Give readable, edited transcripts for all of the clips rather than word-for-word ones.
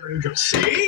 There you go. See?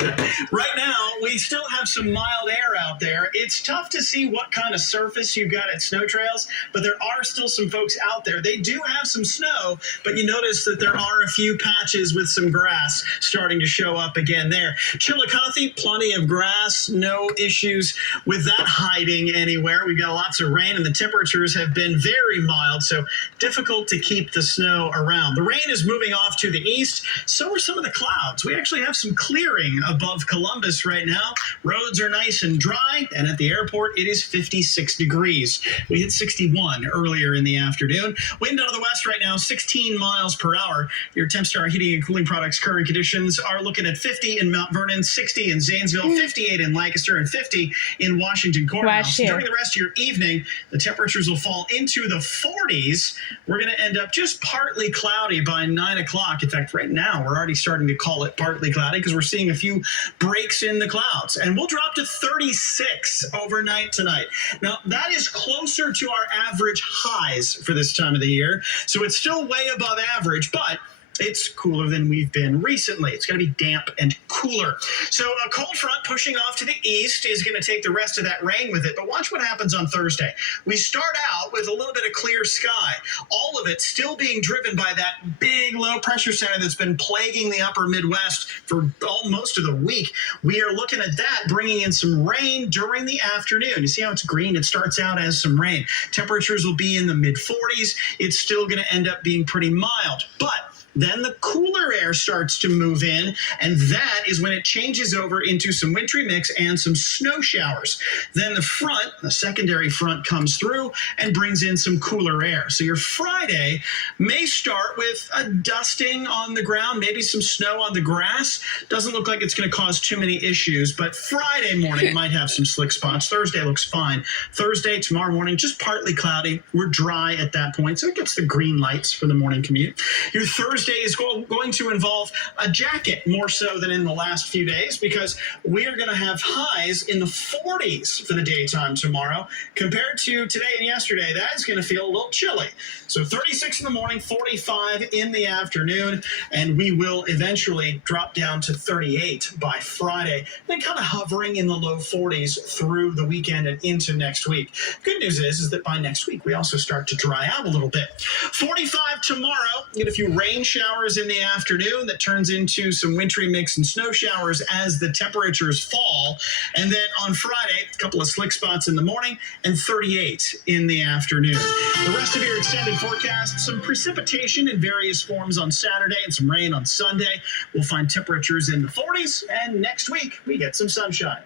Right now, we still have some mild air out there. It's tough to see what kind of surface you've got at snow trails, but there are still some folks out there. They do have some snow, but you notice that there are a few patches with some grass starting to show up again there. Chillicothe, plenty of grass, no issues with that hiding anywhere. We've got lots of rain, and the temperatures have been very mild, so difficult to keep the snow around. The rain is moving off to the east. So are some of the clouds. We actually have some clearing above Columbus right now. Roads are nice and dry, and at the airport, it is 56 degrees. We hit 61 earlier in the afternoon. Wind out of the west right now, 16 miles per hour. Your Tempstar Heating and Cooling Products current conditions are looking at 50 in Mount Vernon, 60 in Zanesville, 58 in Lancaster, and 50 in Washington Courthouse. During the rest of your evening, the temperatures will fall into the 40s. We're going to end up just partly cloudy by 9 o'clock. In fact, right now, we're already starting to call it partly cloudy because we're seeing a few breaks in the clouds. And we'll drop to 36 overnight tonight. Now, that is closer to our average highs for this time of the year. So it's still way above average, but it's cooler than we've been recently. It's going to be damp and cooler. So a cold front pushing off to the east is going to take the rest of that rain with it. But watch what happens on Thursday. We start out with a little bit of clear sky. All of it still being driven by that big low pressure center that's been plaguing the upper Midwest for most of the week. We are looking at that bringing in some rain during the afternoon. You see how it's green? It starts out as some rain. Temperatures will be in the mid-40s. It's still going to end up being pretty mild. But then the cooler air starts to move in, and that is when it changes over into some wintry mix and some snow showers. Then the secondary front comes through and brings in some cooler air. So your Friday may start with a dusting on the ground, maybe some snow on the grass. Doesn't look like it's going to cause too many issues, but Friday morning might have some slick spots. Thursday looks fine. Thursday, tomorrow morning, just partly cloudy. We're dry at that point, so it gets the green lights for the morning commute. Your Thursday is going to involve a jacket more so than in the last few days because we are going to have highs in the 40s for the daytime tomorrow compared to today and yesterday. That is going to feel a little chilly. So 36 in the morning, 45 in the afternoon, and we will eventually drop down to 38 by Friday, then kind of hovering in the low 40s through the weekend and into next week. Good news is that by next week, we also start to dry out a little bit. 45 tomorrow, get a few rain showers in the afternoon that turns into some wintry mix and snow showers as the temperatures fall. And then on Friday, a couple of slick spots in the morning and 38 in the afternoon. The rest of your extended forecast, some precipitation in various forms on Saturday and some rain on Sunday. We'll find temperatures in the 40s, and next week we get some sunshine.